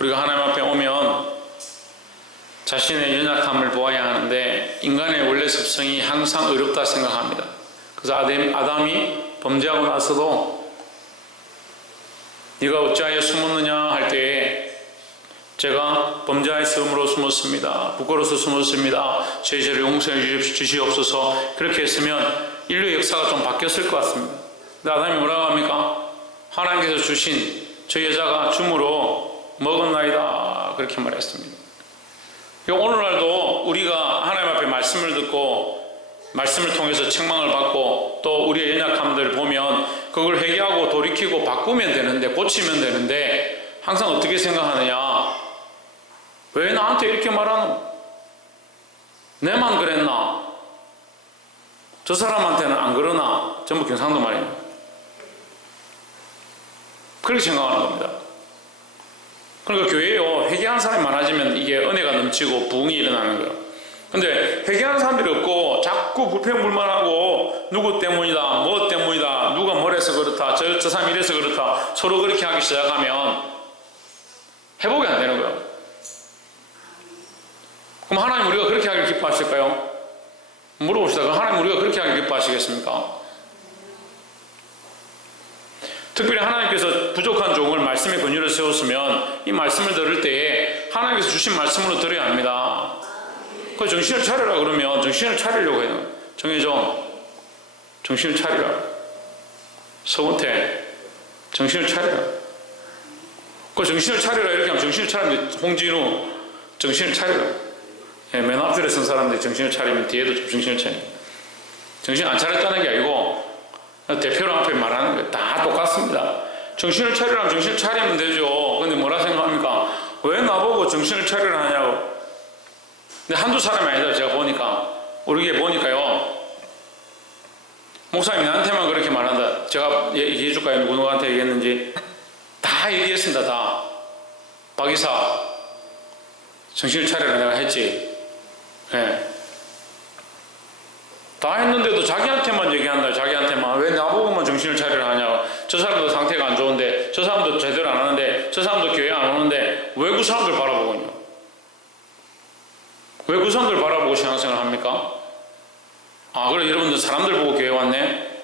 우리가 하나님 앞에 오면 자신의 연약함을 보아야 하는데 인간의 원래 습성이 항상 어렵다 생각합니다. 그래서 아담이 범죄하고 나서도 네가 어찌하여 숨었느냐 할 때에 제가 범죄하였으므로 숨었습니다. 부끄러워서 숨었습니다. 제 죄를 용서해 주시옵소서. 그렇게 했으면 인류의 역사가 좀 바뀌었을 것 같습니다. 근데 아담이 뭐라고 합니까? 하나님께서 주신 저 여자가 줌으로 먹었나이다 그렇게 말했습니다. 오늘날도 우리가 하나님 앞에 말씀을 듣고 말씀을 통해서 책망을 받고 또 우리의 연약함들을 보면 그걸 회개하고 돌이키고 바꾸면 되는데, 고치면 되는데 항상 어떻게 생각하느냐? 왜 나한테 이렇게 말하노? 내만 그랬나? 저 사람한테는 안 그러나? 전부 경상도 말입니다. 그렇게 생각하는 겁니다. 그러니까 교회에요, 회개하는 사람이 많아지면 이게 은혜가 넘치고 부흥이 일어나는 거예요. 근데 회개하는 사람들이 없고 자꾸 불평불만하고 누구 때문이다, 뭐 때문이다, 누가 뭐래서 그렇다, 저 사람이 이래서 그렇다, 서로 그렇게 하기 시작하면 회복이 안 되는 거예요. 그럼 하나님 우리가 그렇게 하길 기뻐하실까요? 물어봅시다. 그럼 하나님 우리가 그렇게 하길 기뻐하시겠습니까? 특별히 하나님께서 부족한 종을 말씀의 권위를 세웠으면 이 말씀을 들을 때에 하나님께서 주신 말씀으로 들어야 합니다. 그 정신을 차리라 그러면 정신을 차리려고 해요. 정혜정, 정신을 차리라. 서원태, 정신을 차리라. 그 정신을 차리라 이렇게 하면 정신을 차리는데, 홍진우, 정신을 차리라. 예, 맨 앞줄에 선 사람들이 정신을 차리면 뒤에도 좀 정신을 차립니다. 정신 안 차렸다는 게 아니고 대표로 앞에 말하는 게 다 똑같습니다. 정신을 차리라면 정신을 차리면 되죠. 근데 뭐라 생각합니까? 왜 나보고 정신을 차리라 하냐고. 근데 한두 사람이 아니다. 제가 보니까 우리 보니까요, 목사님 나한테만 그렇게 말한다. 제가 얘기해 줄까요? 누구한테 얘기했는지 다 얘기했습니다. 다. 박 이사 정신을 차리라 내가 했지. 예. 다 했는데도 자기한테만 얘기한다. 자기한테만. 왜 나보고만 정신을 차리라 하냐고. 저 사람도 상태가 안 좋은데, 저 사람도 제대로 안 하는데, 저 사람도 교회 안 오는데 왜 그 사람들 바라보군요. 왜 그 사람들 바라보고 신앙생활 합니까? 아, 그래 여러분들 사람들 보고 교회 왔네?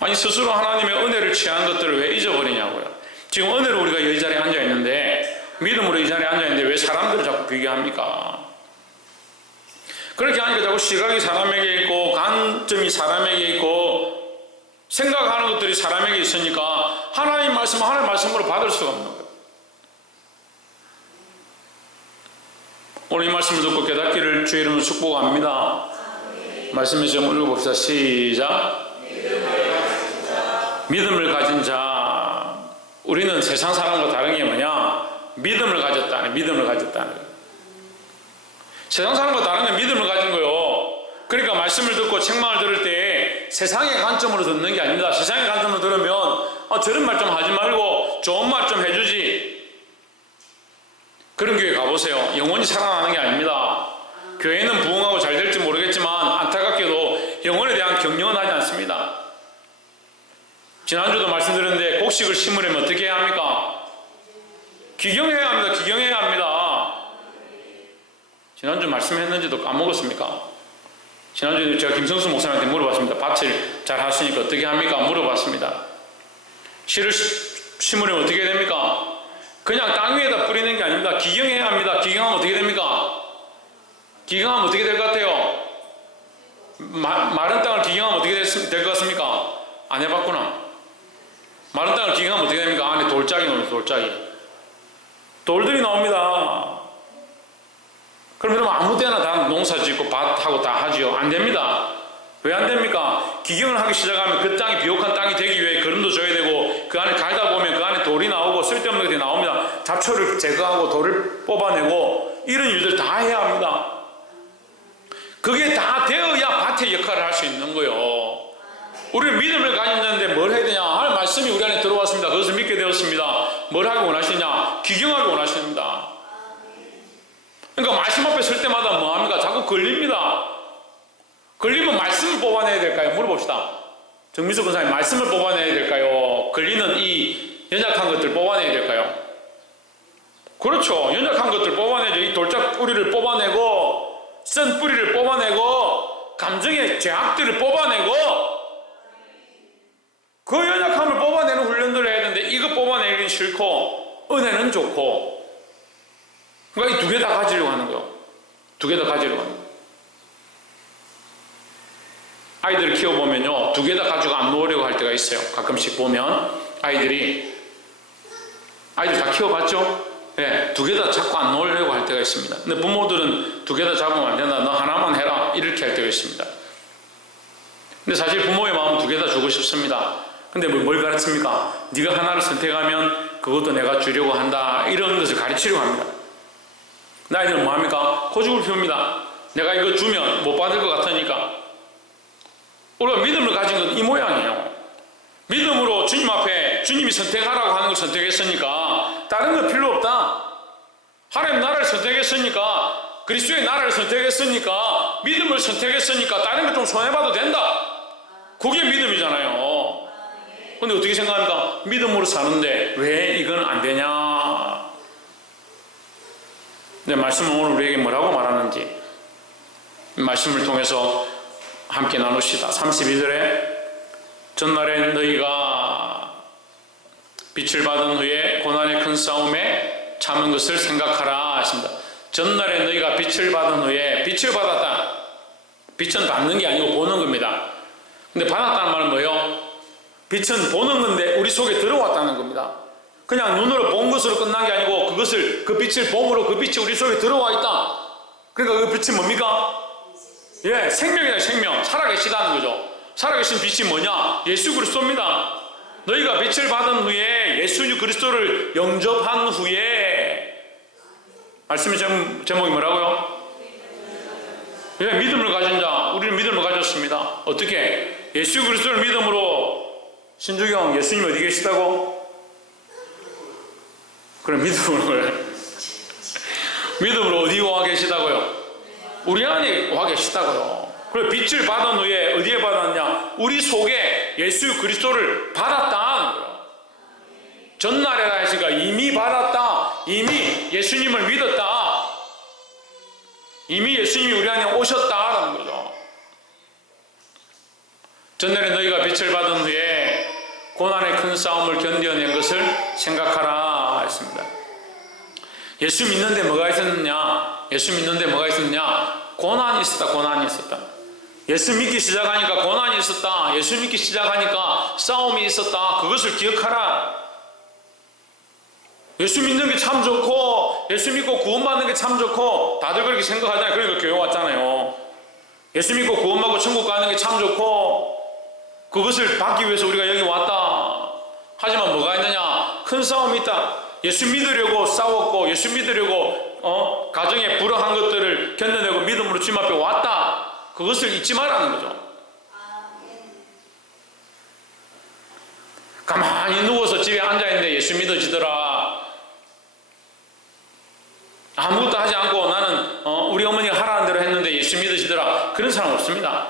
아니 스스로 하나님의 은혜를 취한 것들을 왜 잊어버리냐고요. 지금 은혜로 우리가 이 자리에 앉아있는데, 믿음으로 이 자리에 앉아있는데 왜 사람들을 자꾸 비교합니까? 그렇게 하니까 자꾸 시각이 사람에게 있고 관점이 사람에게 있고 생각하는 것들이 사람에게 있으니까 하나님 말씀, 하나님 말씀으로 받을 수가 없는 거예요. 오늘 이 말씀을 듣고 깨닫기를 주의 이름으로 축복합니다. 말씀을 좀 읽어봅시다. 시작. 믿음을 가진 자. 우리는 세상 사람과 다른 게 뭐냐? 믿음을 가졌다는, 믿음을 가졌다는 거예요. 세상 사람과 다른 건 믿음을 가진 거예요. 그러니까 말씀을 듣고 책망을 들을 때 세상의 관점으로 듣는 게 아닙니다. 세상의 관점으로 들으면 저런 말 좀 하지 말고 좋은 말 좀 해주지. 그런 교회 가보세요. 영원히 살아나는 게 아닙니다. 교회는 부흥하고 잘 될지 모르겠지만 안타깝게도 영혼에 대한 경영은 하지 않습니다. 지난주도 말씀드렸는데 곡식을 심으려면 어떻게 해야 합니까? 기경해야 합니다. 기경해야 합니다. 지난주 말씀했는지도 까먹었습니까? 지난주에 제가 김성수 목사님한테 물어봤습니다. 밭을 잘 하시니까 어떻게 합니까? 물어봤습니다. 씨를 심으려면 어떻게 됩니까? 그냥 땅 위에다 뿌리는 게 아닙니다. 기경해야 합니다. 기경하면 어떻게 됩니까? 기경하면 어떻게 될 것 같아요? 마른 땅을 기경하면 어떻게 될 것 같습니까? 안 해봤구나. 마른 땅을 기경하면 어떻게 됩니까? 안에 돌짝이 나옵니다. 돌짝이. 돌들이 나옵니다. 그럼 아무 때나 다 농사 짓고 밭하고 다 하지요? 안 됩니다. 왜 안 됩니까? 기경을 하기 시작하면 그 땅이 비옥한 땅이 되기 위해 거름도 줘야 되고, 그 안에 갈다 보면 그 안에 돌이 나오고 쓸데없는 것들이 나옵니다. 잡초를 제거하고 돌을 뽑아내고 이런 일들 다 해야 합니다. 그게 다 되어야 밭의 역할을 할 수 있는 거예요. 우리는 믿음을 가진 자인데 뭘 해야 되냐? 하나님 말씀이 우리 안에 들어왔습니다. 그것을 믿게 되었습니다. 뭘 하기 원하시냐? 기경하기 원하십니다. 그러니까 말씀 앞에 설 때마다 뭐합니까? 자꾸 걸립니다. 걸리면 말씀을 뽑아내야 될까요? 물어봅시다. 정민수 권사님, 말씀을 뽑아내야 될까요? 걸리는 이 연약한 것들 뽑아내야 될까요? 그렇죠. 연약한 것들 뽑아내죠. 이 돌짝 뿌리를 뽑아내고, 쓴 뿌리를 뽑아내고, 감정의 죄악들을 뽑아내고, 그 연약함을 뽑아내는 훈련들을 해야 되는데, 이거 뽑아내기는 싫고, 은혜는 좋고, 그러니까 이 두 개 다 가지려고 하는 거예요. 두 개 다 가지려고 하는 거예요. 아이들을 키워보면요, 두 개 다 가지고 안 놓으려고 할 때가 있어요. 가끔씩 보면, 아이들 다 키워봤죠? 네, 두 개 다 자꾸 안 놓으려고 할 때가 있습니다. 근데 부모들은 두 개 다 잡으면 안 된다. 너 하나만 해라. 이렇게 할 때가 있습니다. 근데 사실 부모의 마음은 두 개 다 주고 싶습니다. 근데 뭘 가르칩니까? 네가 하나를 선택하면 그것도 내가 주려고 한다. 이런 것을 가르치려고 합니다. 근데 아이들은 뭐합니까? 고집을 피웁니다. 내가 이거 주면 못 받을 것 같으니까. 우리가 믿음을 가진 건 이 모양이에요. 믿음으로 주님 앞에 주님이 선택하라고 하는 걸 선택했으니까 다른 건 필요 없다. 하나님 나라를 선택했으니까, 그리스도의 나라를 선택했으니까, 믿음을 선택했으니까 다른 거 좀 손해봐도 된다. 그게 믿음이잖아요. 근데 어떻게 생각합니까? 믿음으로 사는데 왜 이건 안 되냐? 내 말씀은 오늘 우리에게 뭐라고 말하는지 말씀을 통해서 함께 나눕시다. 32절에 전날에 너희가 빛을 받은 후에 고난의 큰 싸움에 참은 것을 생각하라 하신다. 전날에 너희가 빛을 받은 후에, 빛을 받았다. 빛은 받는 게 아니고 보는 겁니다. 근데 받았다는 말은 뭐예요? 빛은 보는 건데 우리 속에 들어왔다는 겁니다. 그냥 눈으로 본 것으로 끝난 게 아니고 그 빛을 봄으로 그 빛이 우리 속에 들어와 있다. 그러니까 그 빛이 뭡니까? 예, 생명이다. 생명. 살아계시다는 거죠. 살아계신 빛이 뭐냐? 예수 그리스도입니다. 너희가 빛을 받은 후에, 예수 그리스도를 영접한 후에, 말씀의 제목이 뭐라고요? 예, 믿음을 가진 자. 우리는 믿음을 가졌습니다. 어떻게? 예수 그리스도를 믿음으로. 신주경, 예수님 어디 계시다고? 그럼 믿음으로 어디 와 계시다고요? 우리 안에 와 계시다고요. 그리고 빛을 받은 후에 어디에 받았냐? 우리 속에 예수 그리스도를 받았다. 전날에라 했으니까 이미 받았다. 이미 예수님을 믿었다. 이미 예수님이 우리 안에 오셨다라는 거죠. 전날에 너희가 빛을 받은 후에 고난의 큰 싸움을 견뎌낸 것을 생각하라 했습니다. 예수 믿는데 뭐가 있었느냐? 예수 믿는데 뭐가 있었느냐? 고난이 있었다. 고난이 있었다. 예수 믿기 시작하니까 고난이 있었다. 예수 믿기 시작하니까 싸움이 있었다. 그것을 기억하라. 예수 믿는 게 참 좋고, 예수 믿고 구원받는 게 참 좋고, 다들 그렇게 생각하잖아요. 그러니까 교회 왔잖아요. 예수 믿고 구원받고 천국 가는 게 참 좋고, 그것을 받기 위해서 우리가 여기 왔다. 하지만 뭐가 있느냐? 큰 싸움이 있다. 예수 믿으려고 싸웠고, 예수 믿으려고 가정에 불행한 것들을 견뎌내고 믿음으로 주님 앞에 왔다. 그것을 잊지 말라는 거죠. 가만히 누워서 집에 앉아있는데 예수 믿어지더라. 아무것도 하지 않고 나는 우리 어머니가 하라는 대로 했는데 예수 믿어지더라. 그런 사람 없습니다.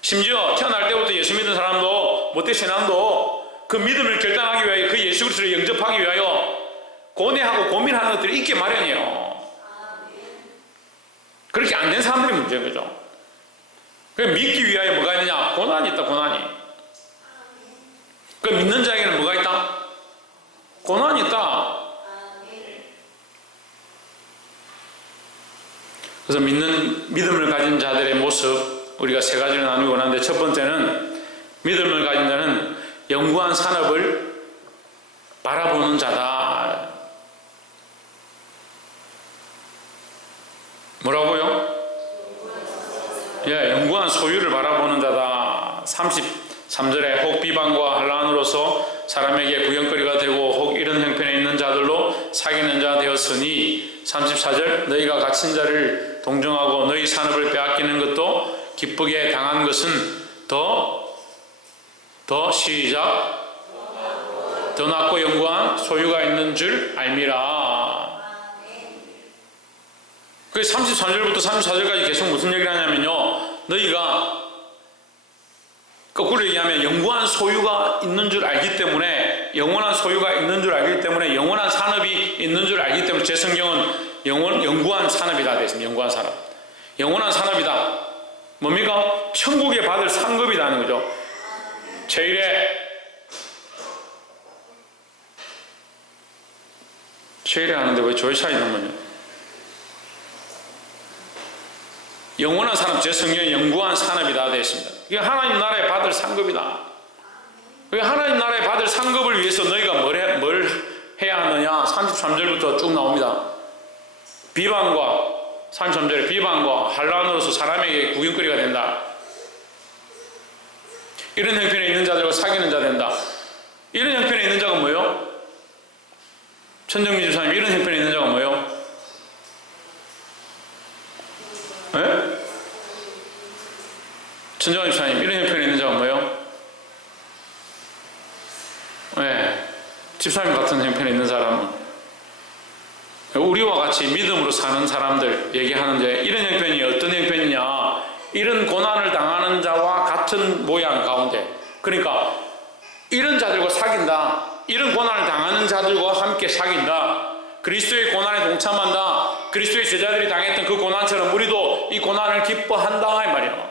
심지어 태어날 때부터 예수 믿은 사람도 못된 신앙도 그 믿음을 결단하기 위하여, 그 예수 그리스도를 영접하기 위하여 고뇌하고 고민하는 것들이 있게 마련이에요. 그렇게 안 된 사람들이 문제인 거죠. 믿기 위하여 뭐가 있느냐? 고난이 있다. 고난이. 그 믿는 자에게는 뭐가 있다? 고난이 있다. 그래서 믿음을 가진 자들의 모습, 우리가 세 가지를 나누기 원하는데, 첫 번째는 믿음을 가진 자는 영구한 산업을 바라보는 자다. 뭐라고요? 예, 영구한 소유를 바라보는 자다. 33절에 혹 비방과 환난으로서 사람에게 구경거리가 되고 혹 이런 형편에 있는 자들로 사귀는 자 되었으니, 34절 너희가 갇힌 자를 동정하고 너희 산업을 빼앗기는 것도 기쁘게 당한 것은 더 시작 더 낫고 영구한 소유가 있는 줄 알미라. 그 33절부터 34절까지 계속 무슨 얘기를 하냐면요, 너희가 거꾸로 얘기하면 영원한 소유가 있는 줄 알기 때문에, 영원한 소유가 있는 줄 알기 때문에, 영원한 산업이 있는 줄 알기 때문에 제 성경은 영구한 산업이다 되어 있습니다. 영구한 산업. 영원한 산업이다. 뭡니까? 천국에 받을 상급이라는 거죠. 제일에 하는데 왜 조회 차이 나는 거냐? 영원한 산업, 제 성경에 영구한 산업이다 되어 있습니다. 이게 하나님 나라에 받을 상급이다. 하나님 나라에 받을 상급을 위해서 너희가 뭘 해야 하느냐? 33절부터 쭉 나옵니다. 비방과 33절에 비방과 환난으로서 사람에게 구경거리가 된다. 이런 형편에 있는 자들과 사귀는 자 된다. 이런 형편에 있는 자가 뭐예요? 천정민 집사님, 이런 형편에 있는 자가 뭐예요? 네? 천정민 집사님, 이런 형편에 있는 자가 뭐예요? 네. 집사님 같은 형편에 있는 사람은 우리와 같이 믿음으로 사는 사람들 얘기하는데, 이런 형편이 어떤 형편이냐? 이런 고난을 당하는 자와 같은 모양 가운데, 그러니까 이런 자들과 사귄다. 이런 고난을 당하는 자들과 함께 사귄다. 그리스도의 고난에 동참한다. 그리스도의 제자들이 당했던 그 고난처럼 우리도 이 고난을 기뻐한다 이 말이에요.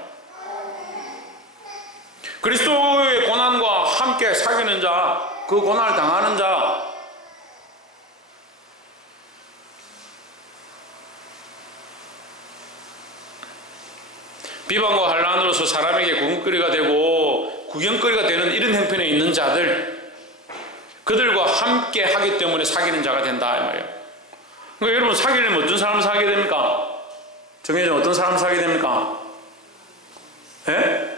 그리스도의 고난과 함께 사귀는 자, 그 고난을 당하는 자, 비방과 환난으로서 사람에게 구경거리가 되고 구경거리가 되는 이런 형편에 있는 자들, 그들과 함께 하기 때문에 사귀는 자가 된다 이 말이에요. 그러니까 여러분, 사귀려면 어떤 사람을 사귀게 됩니까? 정해져 어떤 사람을 사귀게 됩니까? 예?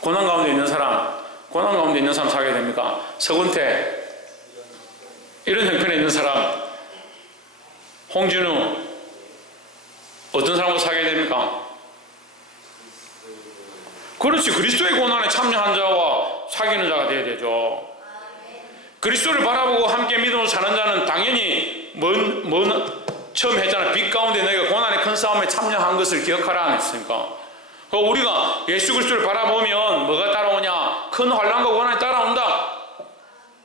고난 가운데 있는 사람, 고난 가운데 있는 사람 사귀게 됩니까? 서근태, 이런 형편에 있는 사람, 홍진우, 어떤 사람과 사귀게 됩니까? 그렇지, 그리스도의 고난에 참여한 자와 사귀는 자가 되어야 되죠. 그리스도를 바라보고 함께 믿음으로 사는 자는 당연히 처음 했잖아. 빛 가운데 너희가 고난의 큰 싸움에 참여한 것을 기억하라 안 했으니까. 우리가 예수 그리스도를 바라보면 뭐가 따라오냐? 큰 환난과 고난이 따라온다.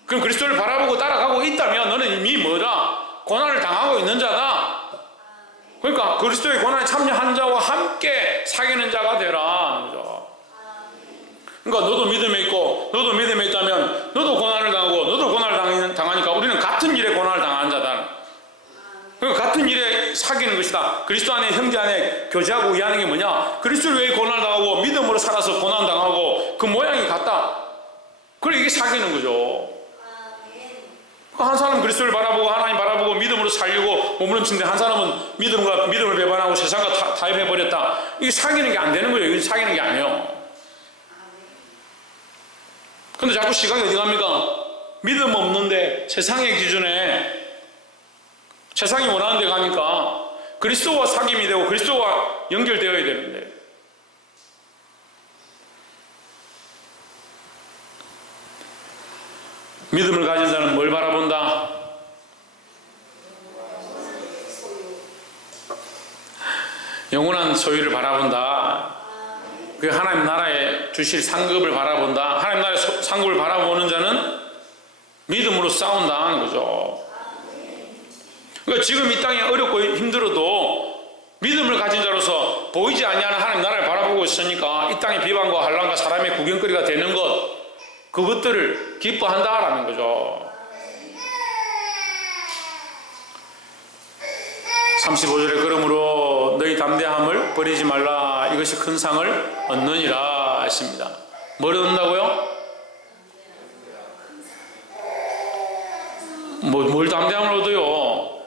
그럼 그리스도를 바라보고 따라가고 있다면 너는 이미 뭐다? 고난을 당하고 있는 자다. 그러니까 그리스도의 고난에 참여한 자와 함께 사귀는 자가 되라. 그죠? 그러니까 너도 믿음에 있고 너도 믿음에 있다면 너도 고난을 당하고 너도 고난을 당하니까 우리는 같은 일에 고난을 당하는 자다. 그러니까 같은 일에 사귀는 것이다. 그리스도 안에, 형제 안에 교제하고 의하는 게 뭐냐? 그리스도를 위해 고난을 당하고 믿음으로 살아서 고난 당하고 그 모양이 같다. 그래, 이게 사귀는 거죠. 그러니까 한 사람은 그리스도를 바라보고 하나님 바라보고 믿음으로 살려고 몸부림치는데, 한 사람은 믿음을 배반하고 세상과 타협해버렸다. 이게 사귀는 게 안 되는 거예요. 이게 사귀는 게 아니에요. 근데 자꾸 시각이 어디 갑니까? 믿음 없는데 세상의 기준에, 세상이 원하는 데 가니까 그리스도와 사귐이 되고 그리스도와 연결되어야 되는데, 믿음을 가진 자는 뭘 바라본다? 영원한 소유를 바라본다. 그 하나님 나라에 주실 상급을 바라본다. 하나님 나라의 상급을 바라보는 자는 믿음으로 싸운다 하는 거죠. 그러니까 지금 이 땅이 어렵고 힘들어도 믿음을 가진 자로서 보이지 아니하는 하나님 나라를 바라보고 있으니까 이 땅의 비방과 환난과 사람의 구경거리가 되는 것, 그것들을 기뻐한다라는 거죠. 35절에 그러므로 너희 담대함을 버리지 말라. 이것이 큰 상을 얻느니라 했습니다. 뭘 얻는다고요? 뭘 담대함을 얻어요?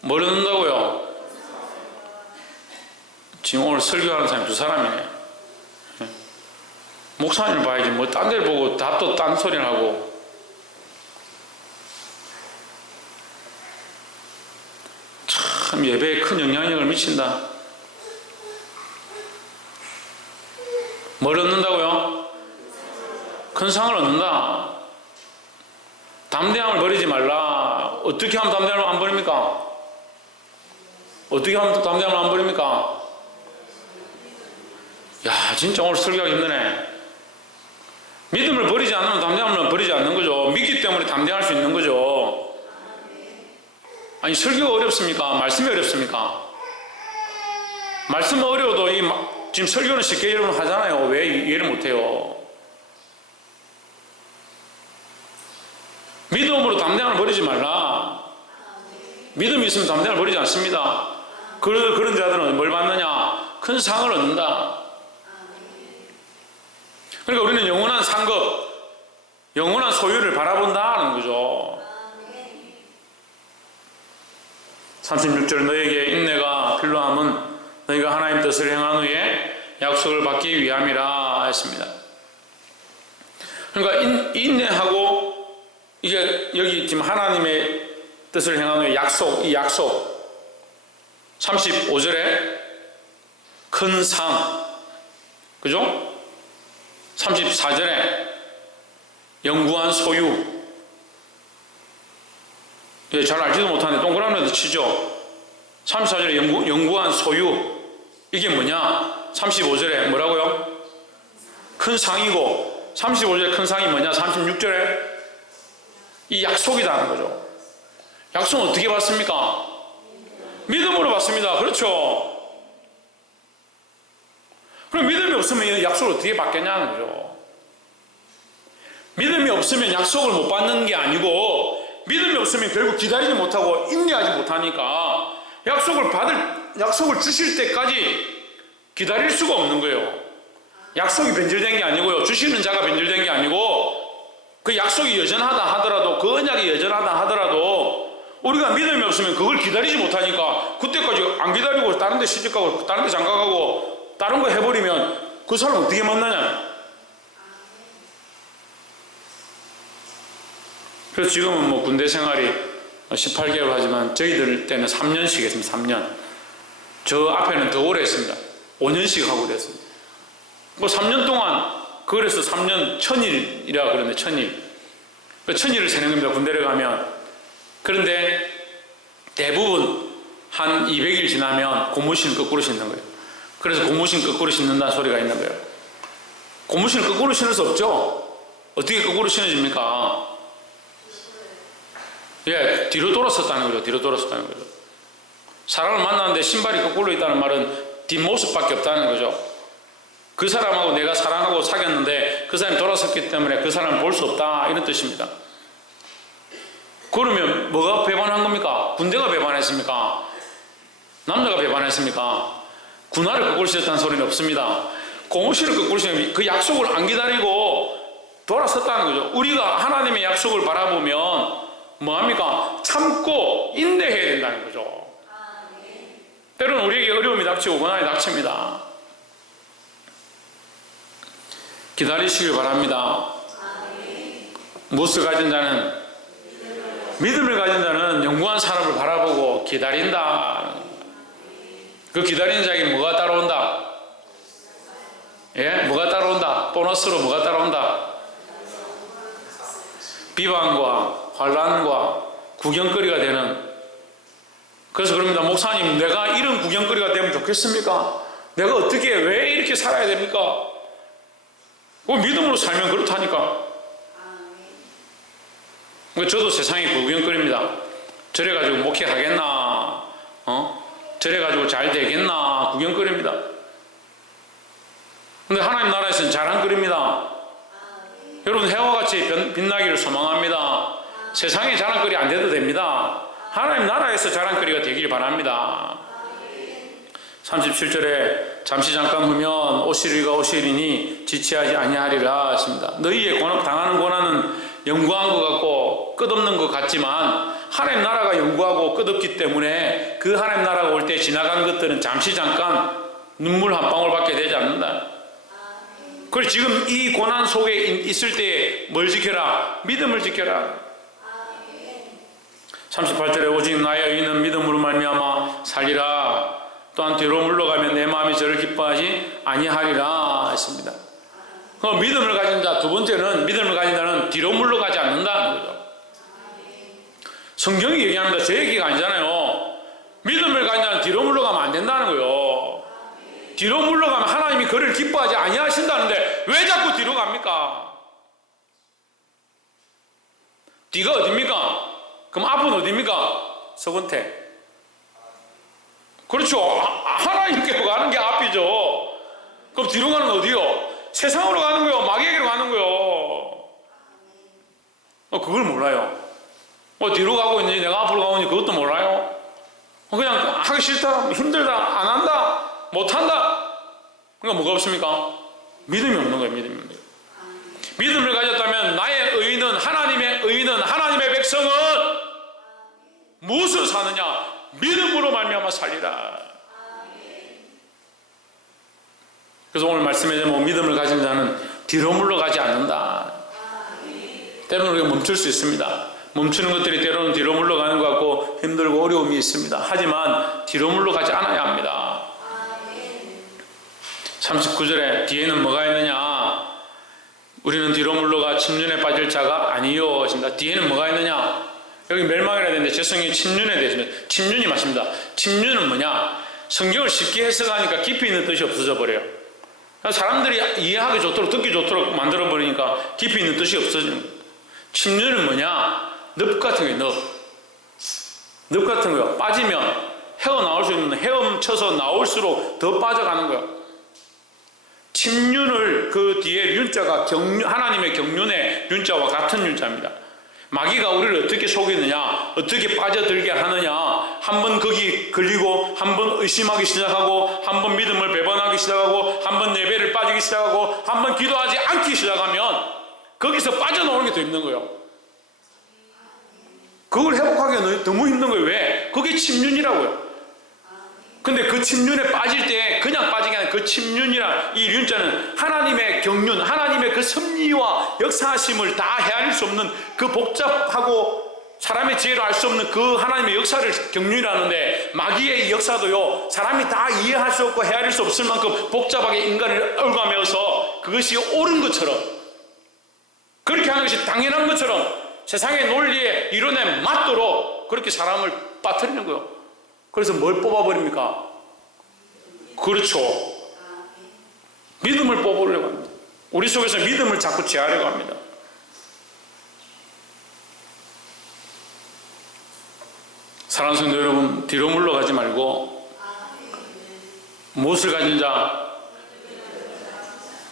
뭘 얻는다고요? 지금 오늘 설교하는 사람이 두 사람이네. 목사님을 봐야지 뭐 딴 데를 보고 다 또 딴 소리를 하고. 참 예배에 큰 영향력을 미친다. 뭘 얻는다고요? 큰 상을 얻는다. 담대함을 버리지 말라. 어떻게 하면 담대함을 안 버립니까? 어떻게 하면 담대함을 안 버립니까? 야, 진짜 오늘 설교하기 힘드네. 믿음을 버리지 않으면 담대함을 버리지 않는 거죠. 믿기 때문에 담대할 수 있는 거죠. 아니, 설교가 어렵습니까? 말씀이 어렵습니까? 말씀은 어려워도 지금 설교는 쉽게 여러분 하잖아요. 왜 이해를 못해요? 믿음으로 담대함을 버리지 말라. 믿음이 있으면 담대함을 버리지 않습니다. 그런 자들은 뭘 받느냐? 큰 상을 얻는다. 그러니까 우리는 영원한 상급, 영원한 소유를 바라본다는 거죠. 36절 너에게 인내가 필요함은 너희가 하나님 뜻을 행한 후에 약속을 받기 위함이라 했습니다. 그러니까 인내하고 이게 여기 지금 하나님의 뜻을 행한 후에 약속, 이 약속 35절에 큰 상, 그죠? 34절에 영구한 소유. 예, 잘 알지도 못하는데 동그라미라도 치죠. 34절에 영구한 소유. 이게 뭐냐? 35절에 뭐라고요? 큰 상이고, 35절에 큰 상이 뭐냐? 36절에 이 약속이라는 거죠. 약속은 어떻게 받습니까? 믿음으로 받습니다. 그렇죠? 그럼 믿음이 없으면 이 약속을 어떻게 받겠냐는 거죠. 믿음이 없으면 약속을 못 받는 게 아니고, 믿음이 없으면 결국 기다리지 못하고 인내하지 못하니까 약속을 주실 때까지 기다릴 수가 없는 거예요. 약속이 변질된 게 아니고요. 주시는 자가 변질된 게 아니고, 그 약속이 여전하다 하더라도, 그 언약이 여전하다 하더라도 우리가 믿음이 없으면 그걸 기다리지 못하니까 그때까지 안 기다리고 다른 데 시집가고 다른 데 장가가고 다른 거 해버리면 그 사람 어떻게 만나냐. 그래서 지금은 뭐 군대 생활이 18개월 하지만 저희들 때는 3년씩 했습니다. 3년. 저 앞에는 더 오래 했습니다. 5년씩 하고 그랬습니다. 뭐 3년 동안, 그래서 3년 1000일이라 그러는데 1000일. 1000일을 세는 겁니다. 군대를 가면. 그런데 대부분 한 200일 지나면 고무신 거꾸로 신는 거예요. 그래서 고무신 거꾸로 신는다는 소리가 있는 거예요. 고무신을 거꾸로 신을 수 없죠? 어떻게 거꾸로 신어집니까? 예, 뒤로 돌았었다는 거죠. 뒤로 돌았었다는 거죠. 사람을 만났는데 신발이 거꾸로 있다는 말은 뒷모습밖에 없다는 거죠. 그 사람하고 내가 사랑하고 사귀었는데 그 사람이 돌아섰기 때문에 그 사람을 볼 수 없다, 이런 뜻입니다. 그러면 뭐가 배반한 겁니까? 군대가 배반했습니까? 남자가 배반했습니까? 군화를 거꾸로 신었다는 소리는 없습니다. 고무신을 거꾸로 신으면 그 약속을 안 기다리고 돌아섰다는 거죠. 우리가 하나님의 약속을 바라보면 뭐합니까? 참고 인내해야 된다는 거죠. 때로는 우리에게 어려움이 닥치고 고난이 닥칩니다. 기다리시길 바랍니다. 무엇을 가진 자는? 믿음을 가진 자는 영구한 사람을 바라보고 기다린다. 그 기다리는 자에게 뭐가 따라온다? 예? 뭐가 따라온다? 보너스로 뭐가 따라온다? 비방과 환난과 구경거리가 되는. 그래서 그럽니다. 목사님, 내가 이런 구경거리가 되면 좋겠습니까? 내가 어떻게, 왜 이렇게 살아야 됩니까? 믿음으로 살면 그렇다니까. 저도 세상이 구경거립니다. 저래가지고 목회하겠나? 저래가지고 잘 되겠나? 구경거립니다. 근데 하나님 나라에서는 자랑거립니다. 여러분, 해와 같이 빛나기를 소망합니다. 세상에 자랑거리 안 돼도 됩니다. 하나님 나라에서 자랑거리가 되길 바랍니다. 37절에 잠시 잠깐 후면 오시리가 오시리니 지체하지 아니하리라 하십니다. 너희의 당하는 고난은 영구한 것 같고 끝없는 것 같지만 하나님 나라가 영구하고 끝없기 때문에 그 하나님 나라가 올 때 지나간 것들은 잠시 잠깐 눈물 한 방울밖에 되지 않는다. 그래서 지금 이 고난 속에 있을 때 뭘 지켜라? 믿음을 지켜라. 38절에 오직 나의 의인은 믿음으로 말미암아 살리라. 또한 뒤로 물러가면 내 마음이 저를 기뻐하지 아니하리라 했습니다. 믿음을 가진 자, 두 번째는 믿음을 가진 자는 뒤로 물러가지 않는다는 거죠. 성경이 얘기합니다. 제 얘기가 아니잖아요. 믿음을 가진 자는 뒤로 물러가면 안 된다는 거예요. 뒤로 물러가면 하나님이 그를 기뻐하지 아니하신다는데 왜 자꾸 뒤로 갑니까? 뒤가 어딥니까? 그럼 앞은 어딥니까? 서건태. 그렇죠. 하나님께로 가는 게 앞이죠. 그럼 뒤로 가는 건 어디요? 세상으로 가는 거요. 마귀에게로 가는 거요. 그걸 몰라요. 뒤로 가고 있는지 내가 앞으로 가고 있는지 그것도 몰라요. 그냥 하기 싫다, 힘들다, 안 한다, 못한다. 그러니까 뭐가 없습니까? 믿음이 없는 거예요. 믿음이 없는 거예요. 믿음을 가졌다면 나의 의인은, 하나님의 의인은, 하나님의 백성은 무엇을 사느냐? 믿음으로 말미암아 살리라. 그래서 오늘 말씀에 대한 믿음을 가진 자는 뒤로 물러가지 않는다. 때로는 우리가 멈출 수 있습니다. 멈추는 것들이 때로는 뒤로 물러가는 것 같고 힘들고 어려움이 있습니다. 하지만 뒤로 물러가지 않아야 합니다. 39절에 뒤에는 뭐가 있느냐? 우리는 뒤로 물러가 침륜에 빠질 자가 아니요 하십니다. 뒤에는 뭐가 있느냐? 여기 멸망이라 되는데 제 성경이 침륜에 되십니다. 침륜이 맞습니다. 침륜은 뭐냐? 성경을 쉽게 해석하니까 깊이 있는 뜻이 없어져 버려요. 사람들이 이해하기 좋도록 듣기 좋도록 만들어 버리니까 깊이 있는 뜻이 없어지는 거예요. 침륜은 뭐냐? 늪 같은 거예요. 늪 같은 거예요. 빠지면 헤어나올 수 있는, 헤엄쳐서 나올수록 더 빠져가는 거예요. 침륜을 그 뒤에 윤자가 하나님의 경륜의 윤자와 같은 윤자입니다. 마귀가 우리를 어떻게 속이느냐, 어떻게 빠져들게 하느냐, 한번 거기 걸리고, 한번 의심하기 시작하고, 한번 믿음을 배반하기 시작하고, 한번 예배를 빠지기 시작하고, 한번 기도하지 않기 시작하면 거기서 빠져나오는 게 더 힘든 거예요. 그걸 회복하기가 너무 힘든 거예요. 왜? 그게 침륜이라고요. 근데 그 침륜에 빠질 때 그냥 빠지게 아니라 그 침륜이란 이 윤자는 하나님의 경륜, 하나님의 그 섭리와 역사하심을 다 헤아릴 수 없는 그 복잡하고 사람의 지혜로 알 수 없는 그 하나님의 역사를 경륜이라는데, 마귀의 역사도요, 사람이 다 이해할 수 없고 헤아릴 수 없을 만큼 복잡하게 인간을 얽어매어서 그것이 옳은 것처럼, 그렇게 하는 것이 당연한 것처럼 세상의 논리에 이론에 맞도록 그렇게 사람을 빠뜨리는 거예요. 그래서 뭘 뽑아버립니까? 그렇죠. 믿음을 뽑으려고 합니다. 우리 속에서 믿음을 자꾸 제하려고 합니다. 사랑하는 성도 여러분, 뒤로 물러가지 말고 무엇을 가진 자?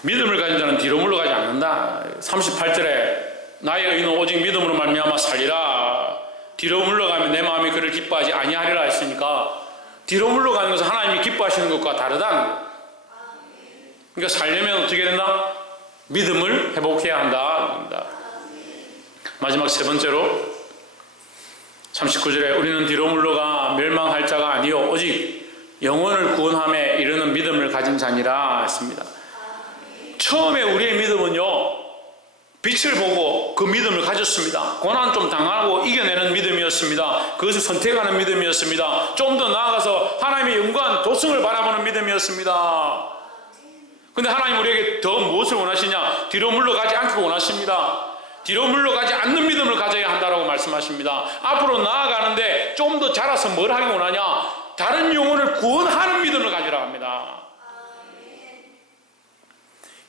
믿음을 가진 자는 뒤로 물러가지 않는다. 38절에 나의 의인은 오직 믿음으로 말미암아 살리라. 뒤로 물러가면 내 마음이 그를 기뻐하지 아니하리라 했으니까 뒤로 물러가는 것은 하나님이 기뻐하시는 것과 다르다는 거예요. 그러니까 살려면 어떻게 된다? 믿음을 회복해야 한다. 마지막 세 번째로 39절에 우리는 뒤로 물러가 멸망할 자가 아니요 오직 영혼을 구원함에 이르는 믿음을 가진 자니라 했습니다. 처음에 우리의 믿음은요, 빛을 보고 그 믿음을 가졌습니다. 고난 좀 당하고 이겨내는 믿음이었습니다. 그것을 선택하는 믿음이었습니다. 좀 더 나아가서 하나님의 영광 도성을 바라보는 믿음이었습니다. 근데 하나님 우리에게 더 무엇을 원하시냐? 뒤로 물러가지 않기를 원하십니다. 뒤로 물러가지 않는 믿음을 가져야 한다고 말씀하십니다. 앞으로 나아가는데 좀 더 자라서 뭘 하기 원하냐? 다른 영혼을 구원하는 믿음을 가지라 합니다.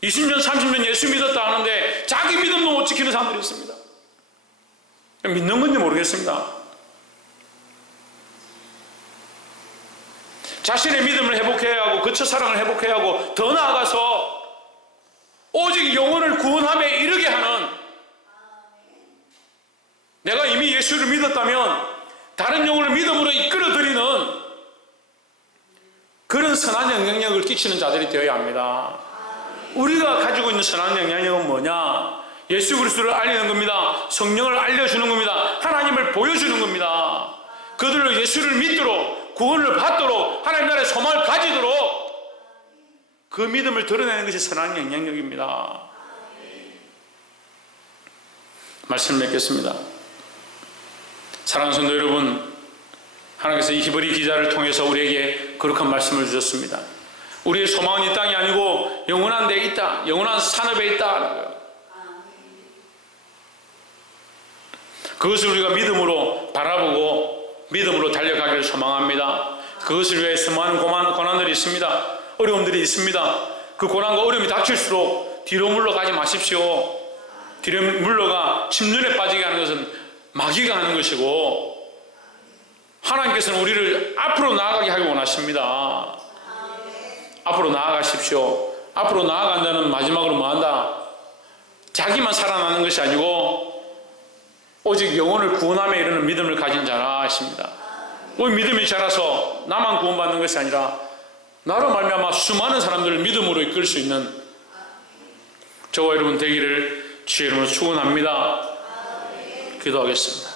20년, 30년 예수 믿었다 하는데 자기 믿음도 못 지키는 사람들이 있습니다. 믿는 건지 모르겠습니다. 자신의 믿음을 회복해야 하고 그 첫사랑을 회복해야 하고 더 나아가서 오직 영혼을 구원함에 이르게 하는, 내가 이미 예수를 믿었다면 다른 영혼을 믿음으로 이끌어들이는 그런 선한 영향력을 끼치는 자들이 되어야 합니다. 우리가 가지고 있는 선한 영향력은 뭐냐? 예수 그리스도를 알리는 겁니다. 성령을 알려주는 겁니다. 하나님을 보여주는 겁니다. 그들로 예수를 믿도록, 구원을 받도록, 하나님 나라의 소망을 가지도록 그 믿음을 드러내는 것이 선한 영향력입니다. 말씀을 맺겠습니다. 사랑하는 성도 여러분, 하나님께서 이 히브리 기자를 통해서 우리에게 거룩한 말씀을 주셨습니다. 우리의 소망은 이 땅이 아니고 영원한 데에 있다, 영원한 산업에 있다. 그것을 우리가 믿음으로 바라보고 믿음으로 달려가기를 소망합니다. 그것을 위해 많은 고난들이 있습니다. 어려움들이 있습니다. 그 고난과 어려움이 닥칠수록 뒤로 물러가지 마십시오. 기름 물러가 침륜에 빠지게 하는 것은 마귀가 하는 것이고, 하나님께서는 우리를 앞으로 나아가게 하기 원하십니다. 앞으로 나아가십시오. 앞으로 나아간 자는 마지막으로 뭐한다? 자기만 살아나는 것이 아니고 오직 영혼을 구원함에 이르는 믿음을 가진 자라 하십니다. 우리 믿음이 자라서 나만 구원받는 것이 아니라 나로 말미암아 수많은 사람들을 믿음으로 이끌 수 있는 저와 여러분 되기를 주의 이름으로 축원합니다. 기도하겠습니다.